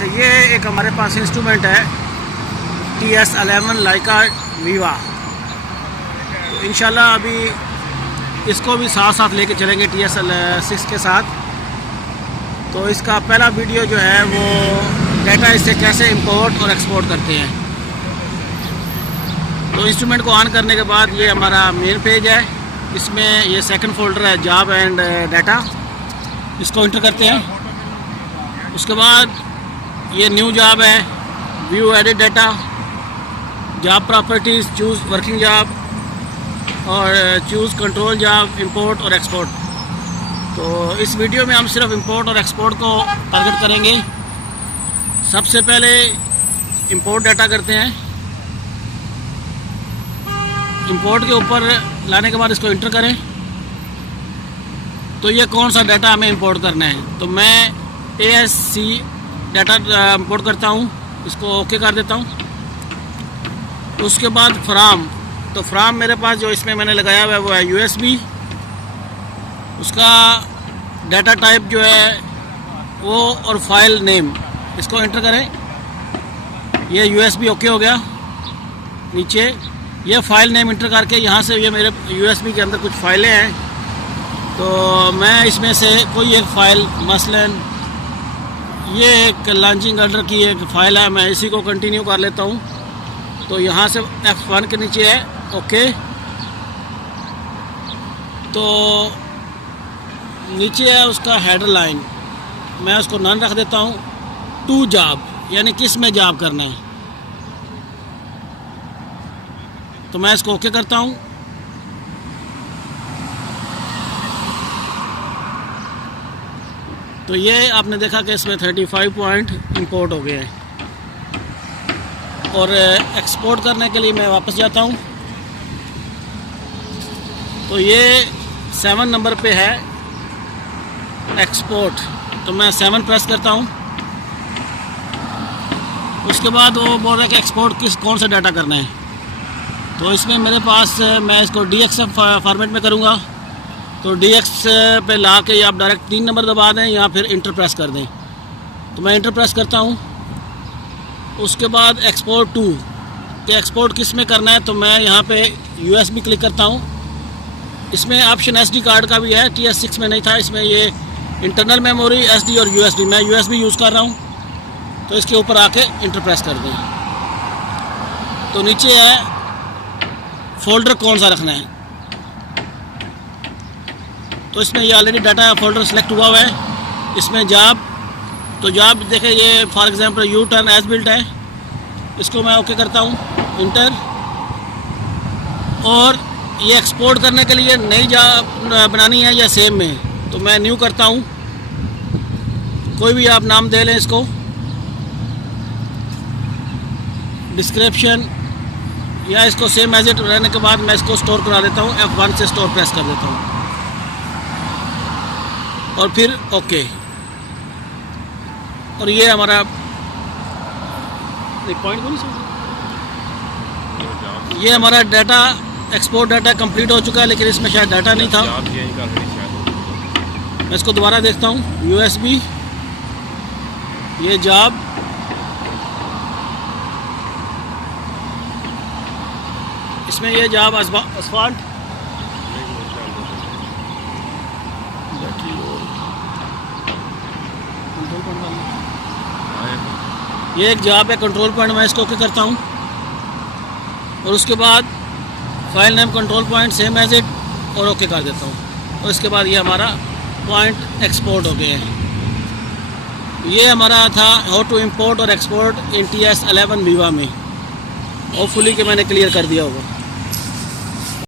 अच्छा, ये एक हमारे पास इंस्ट्रूमेंट है TS11 लाइका वीवा। तो इंशाल्लाह अभी इसको भी साथ साथ लेके चलेंगे TS6 के साथ। तो इसका पहला वीडियो जो है वो डाटा इससे कैसे इंपोर्ट और एक्सपोर्ट करते हैं। तो इंस्ट्रूमेंट को ऑन करने के बाद ये हमारा मेन पेज है। इसमें ये सेकंड फोल्डर है जॉब एंड डाटा, इसको इंटर करते हैं। उसके बाद ये न्यू जॉब है, view edit data, job properties, choose working job और चूज़ कंट्रोल जॉब, इंपोर्ट और एक्सपोर्ट। तो इस वीडियो में हम सिर्फ इंपोर्ट और एक्सपोर्ट को टारगेट करेंगे। सबसे पहले इंपोर्ट डाटा करते हैं। इंपोर्ट के ऊपर लाने के बाद इसको इंटर करें। तो ये कौन सा डाटा हमें इंपोर्ट करना है, तो मैं ASC डाटा इंपोर्ट करता हूँ, इसको ओके कर देता हूँ। उसके बाद फ्राम, तो फ्राम मेरे पास जो इसमें मैंने लगाया हुआ है वो है USB। उसका डाटा टाइप जो है वो और फाइल नेम, इसको इंटर करें। ये USB ओके हो गया। नीचे ये फाइल नेम इंटर करके यहाँ से ये मेरे USB के अंदर कुछ फाइलें हैं, तो मैं इसमें से कोई एक फ़ाइल, मसलन ये एक लॉन्चिंग ऑर्डर की एक फ़ाइल है, मैं इसी को कंटिन्यू कर लेता हूँ। तो यहाँ से F1 के नीचे है ओके। तो नीचे है उसका हेडर लाइन, मैं उसको नन रख देता हूँ। टू जॉब यानी किस में जॉब करना है, तो मैं इसको ओके करता हूँ। तो ये आपने देखा कि इसमें 35 पॉइंट इंपोर्ट हो गए हैं। और एक्सपोर्ट करने के लिए मैं वापस जाता हूँ। तो ये 7 नंबर पे है एक्सपोर्ट, तो मैं 7 प्रेस करता हूँ। उसके बाद वो बोल रहा है कि एक्सपोर्ट कौन सा डाटा करना है। तो इसमें मेरे पास, मैं इसको DXF फॉर्मेट में करूँगा। तो DX पे ला के आप डायरेक्ट 3 नंबर दबा दें या फिर इंटर प्रेस कर दें। तो मैं इंटर प्रेस करता हूँ। उसके बाद एक्सपोर्ट टू, कि एक्सपोर्ट किस में करना है, तो मैं यहाँ पे USB क्लिक करता हूँ। इसमें ऑप्शन SD कार्ड का भी है, TS6 में नहीं था। इसमें ये इंटरनल मेमोरी, SD और USB, मैं USB यूज़ कर रहा हूँ। तो इसके ऊपर आके इंटर प्रेस कर दें। तो नीचे है फोल्डर कौन सा रखना है, तो इसमें ये ऑलरेडी डाटा फोल्डर सेलेक्ट हुआ है। इसमें जॉब, तो जॉब देखें ये for example U turn as built है, इसको मैं ओके करता हूँ, इंटर। और ये एक्सपोर्ट करने के लिए नई जॉब बनानी है या सेम में, तो मैं न्यू करता हूँ। कोई भी आप नाम दे लें इसको, डिस्क्रिप्शन, या इसको सेम एज इट रहने के बाद मैं इसको स्टोर करा देता हूँ। F1 से स्टोर प्रेस कर देता हूँ और फिर ओके। और ये हमारा एक पॉइंट बोली, ये हमारा डाटा एक्सपोर्ट डाटा कंप्लीट हो चुका है, लेकिन इसमें शायद डाटा नहीं था। मैं इसको दोबारा देखता हूँ। USB, ये जॉब, इसमें ये जॉब असफाल्ट, ये एक जॉब है कंट्रोल पॉइंट, मैं इसको ओके करता हूँ। और उसके बाद file name control point same as it और ओके कर देता हूँ। और इसके बाद ये हमारा पॉइंट एक्सपोर्ट हो गया है। ये हमारा था हाउ टू इंपोर्ट और एक्सपोर्ट इन TS11 वीवा में। होपफुली कि मैंने क्लियर कर दिया होगा।